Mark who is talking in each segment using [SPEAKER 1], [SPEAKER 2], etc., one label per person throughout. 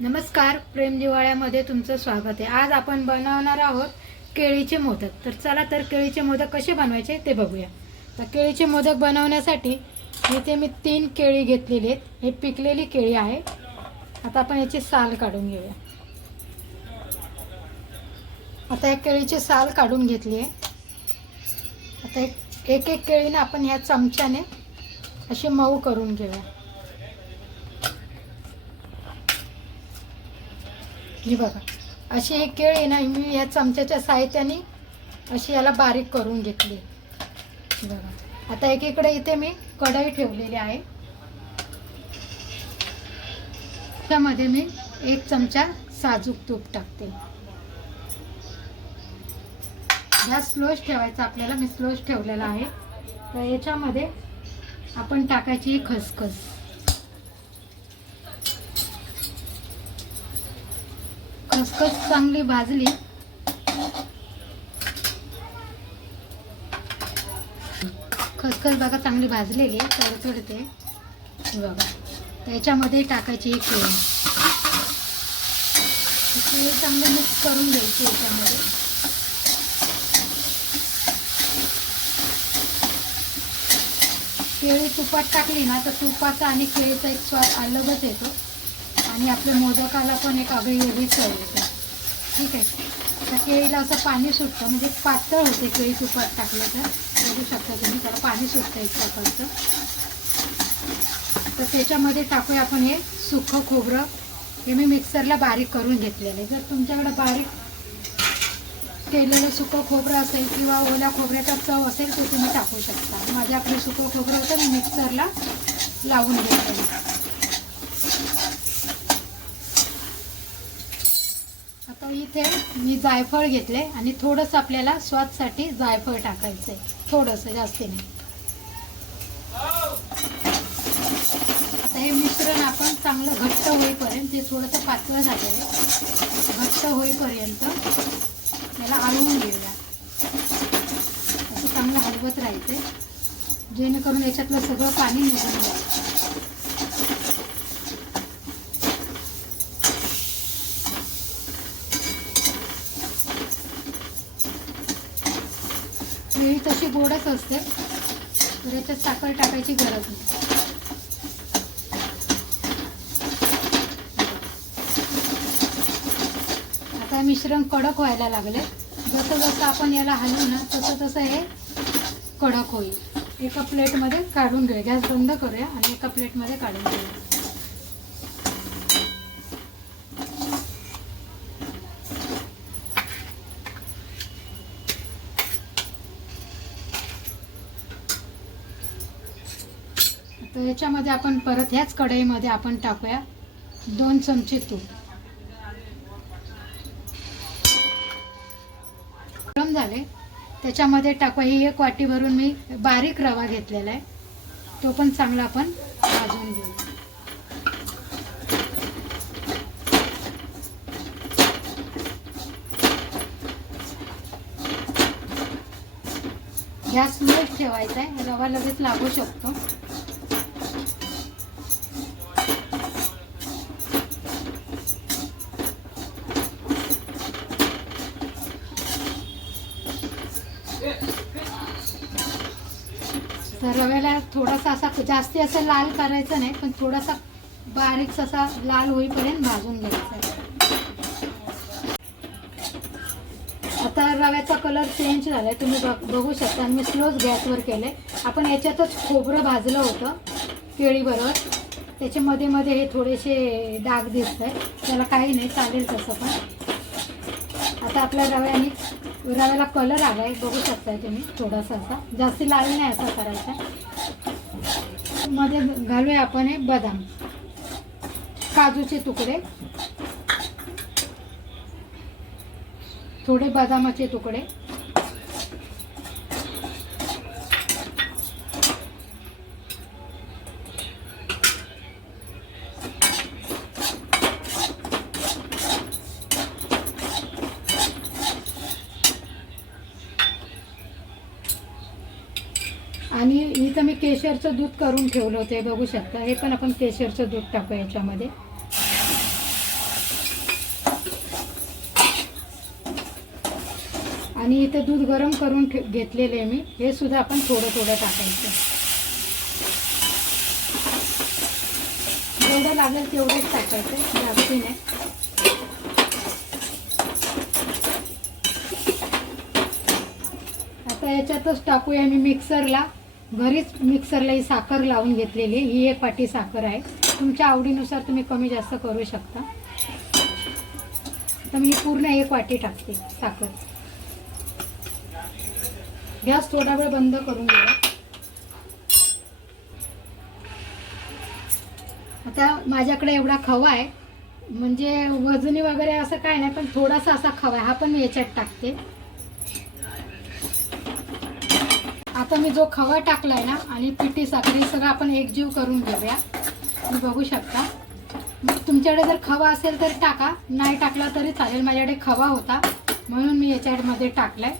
[SPEAKER 1] नमस्कार प्रेम दिवाळ्यामध्ये तुमचं स्वागत आहे. आज आपण बनवणार आहोत केळीचे मोदक. तर चला तर केळीचे मोदक कसे बनवायचे ते बघूया. तर केळीचे मोदक बनवण्यासाठी इथे मी तीन केळी घेतलेली आहेत. हे पिकलेली केळी आहे. आता आपण याची साल काढून घेऊया. आता या केळीची साल काढून घेतली आहे. आता एक एक एक केळीनं आपण ह्या चमच्याने अशी मऊ करून घेऊया. ही बघा. अशी ही केळी ना मी या चमच्याच्या साहित्याने अशी याला बारीक करून घेतली. बघा. आता एकीकडे इथे मी कढई ठेवलेली आहे. त्यामध्ये मी एक चमचा साजूक तूप टाकते. गॅस स्लोज ठेवायचा आपल्याला मी स्लोज ठेवलेला आहे. तर याच्यामध्ये आपण टाकायची ही खसखस. खसखस चांगली भाजली. खसखस बघा चांगली भाजलेली आहे थोडे सोडते बघा त्याच्यामध्ये टाकायची एक केळी केळी चांगली मिक्स करून घ्यायची याच्यामध्ये. केळी तुपात टाकली ना तर तुपाचा आणि केळीचा एक स्वाद अलगच येतो. आणि आपल्या मोदकाला पण एक आगळी वेगळी चव येते. ठीक आहे. तर केळीला असं पाणी सुटतं म्हणजे पातळ होते केळी तुपात टाकलं तर. बघू शकता तुम्ही त्याला पाणी सुटतं एक प्रकारचं. तर त्याच्यामध्ये टाकूया आपण हे सुकं खोबरं. हे मी मिक्सरला बारीक करून घेतलेलं आहे. जर तुमच्याकडं बारीक केलेलं सुकं खोबरं असेल किंवा ओल्या खोबऱ्याचा चव असेल ते तुम्ही टाकू शकता. माझ्याकडे सुकं खोबरं होतं मी मिक्सरला लावून घेतलेलं आता इथे मी जायफळ घेतले आणि थोडंसं आपल्याला स्वादसाठी जायफळ टाकायचं आहे थोडंसं जास्ती नाही आता हे मिश्रण आपण चांगलं घट्ट होईपर्यंत ते थोडंसं पातळ झालेलं आहे घट्ट होईपर्यंत याला हलवून घेऊया. असं चांगलं हलवत राहायचं जेणेकरून याच्यातलं सगळं पाणी निघून जाईल केळी तशी गोडच असते. तर याच्यात साखर टाकायची गरज नाही. आता मिश्रण कडक व्हायला लागले. जसं जसं आपण याला हलवू ना तसं तसं हे कडक होईल. एका प्लेटमध्ये काढून घेऊ गॅस बंद करूया आणि एका प्लेटमध्ये काढून घेऊया याच्यामध्ये आपण परत ह्याच कढईमध्ये आपण टाकूया. दोन चमचे तूप. गरम झाले. त्याच्यामध्ये टाकूया ही एक वाटी भरून मी बारीक रवा घेतलेला आहे. तो पण चांगला आपण भाजून घेऊ. गॅस मीठ ठेवायचा आहे. रवा लगेच लागू शकतो तर रव्याला थोडासा असा जास्ती असं लाल करायचं नाही पण थोडासा बारीक असा लाल होईपर्यंत भाजून घ्यायचा. आहे. आता रव्याचा कलर चेंज झालाय तुम्ही बघ- बघू शकता. आणि मी स्लोच गॅसवर केले आपण याच्यातच खोबरं भाजलं होतं केळीबरोबर. त्याच्यामध्ये मध्ये हे थोडेसे डाग दिसत आहे त्याला काही नाही चालेल तसं पण. आता आपल्या रव्याने रव्याला कलर आला आहे बघू शकताय तुम्ही थोडासा असा. जास्ती लाल नाही असा करायचा. मध्ये घालूया आपण हे बदाम. काजूचे तुकडे. थोडे बदामाचे तुकडे. आणि इथं मी केशरचं दूध करून ठेवलं होतं बघू शकता. हे पण आपण केशरचं दूध टाकू याच्यामध्ये. आणि इथं दूध गरम करून घेतलेलं आहे मी. हे सुद्धा आपण थोडं थोडं टाकायचं. जेवढं लागेल तेवढंच टाकायचं जास्ती नाही. आता याच्यातच टाकूया मी मिक्सरला. घरीच मिक्सरला ही साखर लावून घेतलेली ही एक वाटी साखर आहे. तुमच्या आवडीनुसार तुम्ही कमी जास्त करू शकता. तर मी पूर्ण एक वाटी टाकते साखर. गॅस थोडा वेळ बंद करून घ्या. आता माझ्याकडे एवढा खवा आहे. म्हणजे वजनी वगैरे असं काय नाही पण थोडासा असा खवा आहे. हा पण मी याच्यात टाकते. आता मी जो खवा टाकलाय ना आणि पिठी साखरी सगळं आपण एकजीव करून घेऊया. तुम्ही बघू शकता. तुमच्याकडे जर खवा असेल तर टाका. नाही टाकला तरी चालेल. माझ्याकडे खवा होता. म्हणून मी याच्यामध्ये टाकलाय.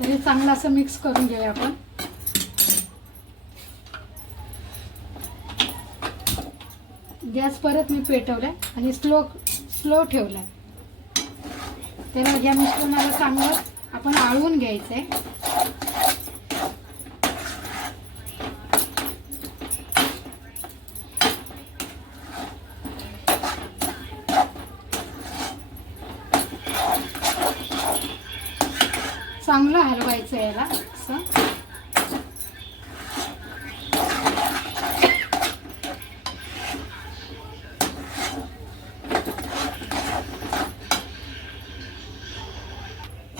[SPEAKER 1] तरी चांगलं असं मिक्स करून घेऊया आपण. गॅस परत मी पेटवलाय आणि स्लो स्लो ठेवलाय. तेव्हा या मिश्रणाला चांगलं आपण आळून आहे चांगलं हलवायचं याला असं.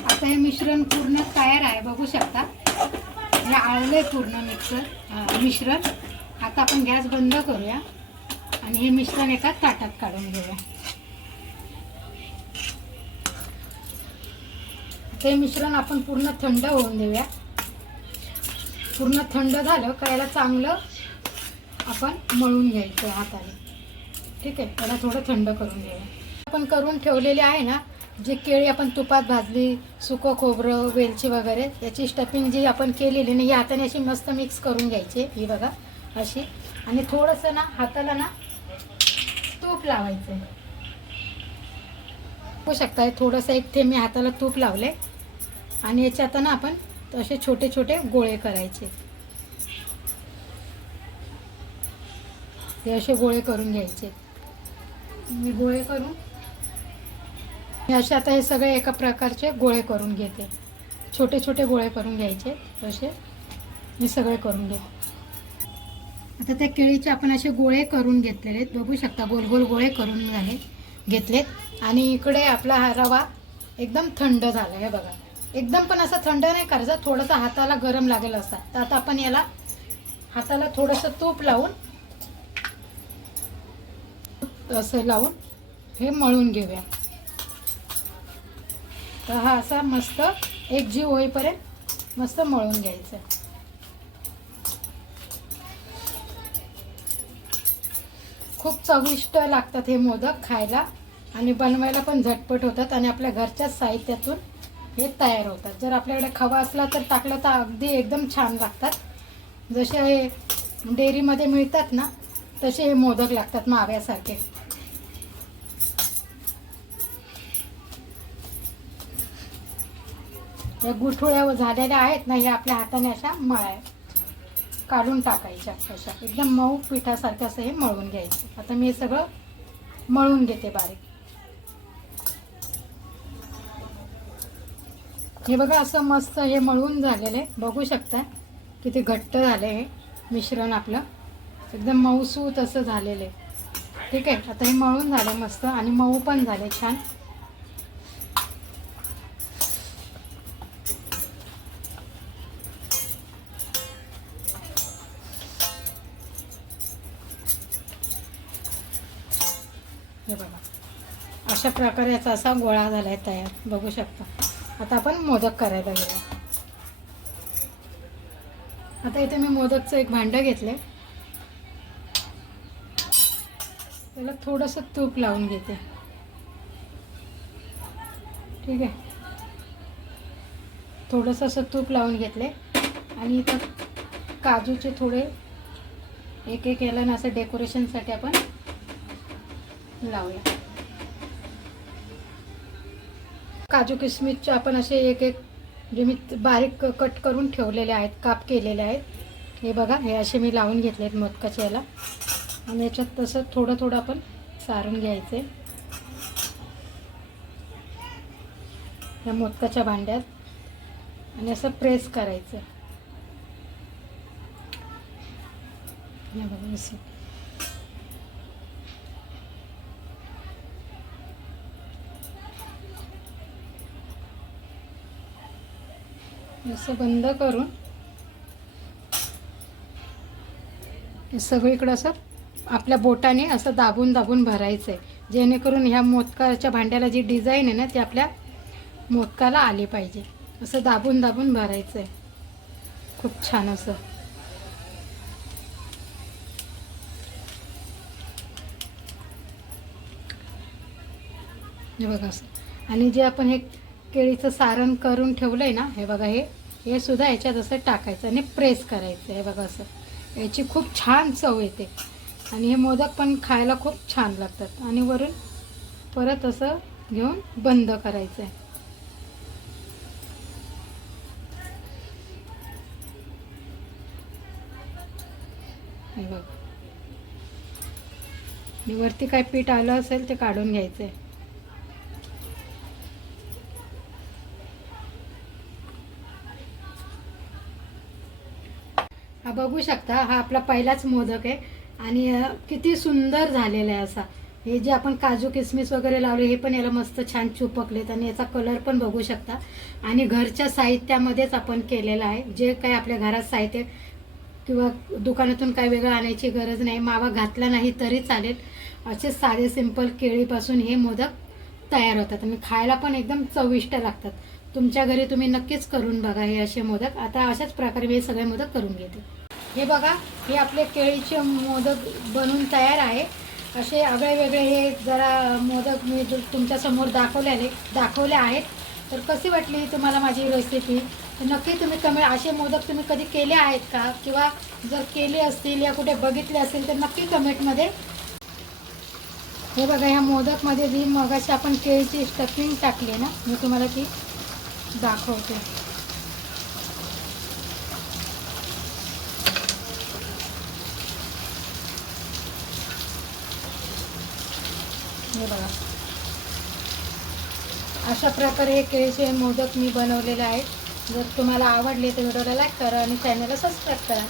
[SPEAKER 1] आता हे मिश्रण पूर्ण तयार आहे बघू शकता. हे आळलंय पूर्ण मिक्सर मिश्रण. आता आपण गॅस बंद करूया आणि हे मिश्रण एका ताटात काढून घेऊया. ते मिश्रण आपण पूर्ण थंड होऊन देऊया. पूर्ण थंड झालं का याला चांगलं आपण मळून घ्यायचं हाताने. ठीक आहे त्याला थोडं थंड करून घेऊया. आपण करून ठेवलेले आहे ना जे केळी आपण तुपात भाजली सुकं खोबरं वेलची वगैरे याची स्टफिंग जी आपण केलेली ना ही हाताने अशी मस्त मिक्स करून घ्यायची. ही बघा अशी. आणि थोडंसं ना हाताला ना तूप लावायचं बघू शकता थोडंसं एक थेंब मी हाताला तूप लावले आणि याच्यात ना आपण असे छोटे छोटे गोळे करायचे. हे असे गोळे करून घ्यायचे. मी गोळे करून मी असे आता हे सगळे एका प्रकारचे गोळे करून घेते. छोटे छोटे गोळे करून घ्यायचे असे मी सगळे करून घेते. आता त्या केळीचे आपण असे गोळे करून घेतलेले आहेत बघू शकता गोल गोल गोळे करून झाले घेतलेत. आणि इकडे आपला हा रवा एकदम थंड झाला आहे बघा. एकदम पण असा थंड नाही करायचा थोडासा हाताला गरम लागेल असा. तर आता आपण याला हाताला थोडंसं तूप लावून असं लावून हे मळून घेऊया. तर हा असा मस्त एक जीव होईपर्यंत मस्त मळून घ्यायचा. खूप चविष्ट लागतात हे मोदक खायला आणि बनवायला पण झटपट होतात आणि आपल्या घरच्याच साहित्यातून हे तयार होतात. जर आपल्याकडे खवा असला तर टाकलं तर अगदी एकदम छान लागतात. जसे हे डेअरीमध्ये मिळतात ना तसे हे मोदक लागतात माव्यासारखे. या गुठळ्या झालेल्या आहेत ना ह्या आपल्या हाताने अशा मळाय काढून टाकायच्या अशा. एकदम मऊ पिठासारखं असं हे मळून घ्यायचं. आता मी हे सगळं मळून घेते बारीक. हे बघा असं मस्त हे मळून झालेलं. आहे बघू शकता किती घट्ट झालं हे मिश्रण आपलं. एकदम मऊसूत असं झालेलं. आहे ठीक आहे आता हे मळून झालं मस्त आणि मऊ पण झाले छान. हे बघा अशा प्रकारे याचा असा गोळा झाला आहे तयार. बघू शकता. आता आपण मोदक करायला गेलो. आता इथे मी मोदकचं एक भांडं घेतलं त्याला थोडंसं तूप लावून घेते. ठीक आहे. थोडंसं असं तूप लावून घेतले आणि इथं काजूचे थोडे एक एक याला ना असं डेकोरेशनसाठी आपण लावूया. काजू किसमिसचे आपण असे एक एक जे मी बारीक कट करून ठेवलेले आहेत काप केलेले आहेत. हे बघा हे असे मी लावून घेतले आहेत मोदकाच्या याला. आणि याच्यात तसं थोडं थोडं आपण सारून घ्यायचं. आहे या मोदकाच्या भांड्यात. आणि असं प्रेस करायचं. हे बघा असं बंद करून. हे सगळीकडं असं आपल्या बोटाने असं दाबून दाबून भरायचं आहे जेणेकरून ह्या मोदकाच्या भांड्याला जी डिझाईन आहे ना ती आपल्या मोदकाला आली पाहिजे. असं दाबून दाबून भरायचं आहे खूप छान असं. बघा असं. आणि जे आपण हे केळीचं सारण करून ठेवलं आहे ना हे बघा हे हे सुद्धा याच्यात असं टाकायचं आणि प्रेस करायचं हे बघा असं. याची खूप छान चव येते. आणि हे मोदक पण खायला खूप छान लागतात. आणि वरून परत असं घेऊन बंद करायचं आहे हे बघ. वरती काय पीठ आलं असेल ते काढून घ्यायचं आहे हा बघू शकता हा आपला पहिलाच मोदक आहे. आणि किती सुंदर झालेला आहे असा. हे जे आपण काजू किसमिस वगैरे लावले हे पण याला मस्त छान चुपकलेत आणि याचा कलर पण बघू शकता. आणि घरच्या साहित्यामध्येच आपण केलेलं आहे. जे काही आपल्या घरात साहित्य किंवा दुकानातून काय वेगळं आणायची गरज नाही मावा घातला नाही तरी चालेल. असे साधे सिंपल केळीपासून हे मोदक तयार होतात आणि खायला पण एकदम चविष्ट लागतात. तुमच्या घरी तुम्ही नक्कीच करून बघा हे असे मोदक. आता अशाच प्रकारे मी हे सगळे मोदक करून घेते. हे बघा हे आपले केळीचे मोदक बनून तयार आहे. असे आगळे वेगळे हे जरा मोदक मी तुमच्यासमोर दाखवलेले दाखवले आहेत. तर कशी वाटली तुम्हाला माझी रेसिपी तर नक्की तुम्ही कमे असे मोदक तुम्ही कधी केले आहेत का? किंवा जर केले असतील या कुठे बघितले असतील तर नक्की कमेंटमध्ये हे बघा ह्या मोदकमध्ये जी मगाशी आपण केळीची स्टफिंग टाकली ना मी तुम्हाला ती दाखवते. हे बघा. अशा प्रकारे हे केळीचे मोदक मी बनवलेले आहेत. जर तुम्हाला आवडले तर व्हिडिओला लाईक करा आणि चॅनलला सबस्क्राईब करा.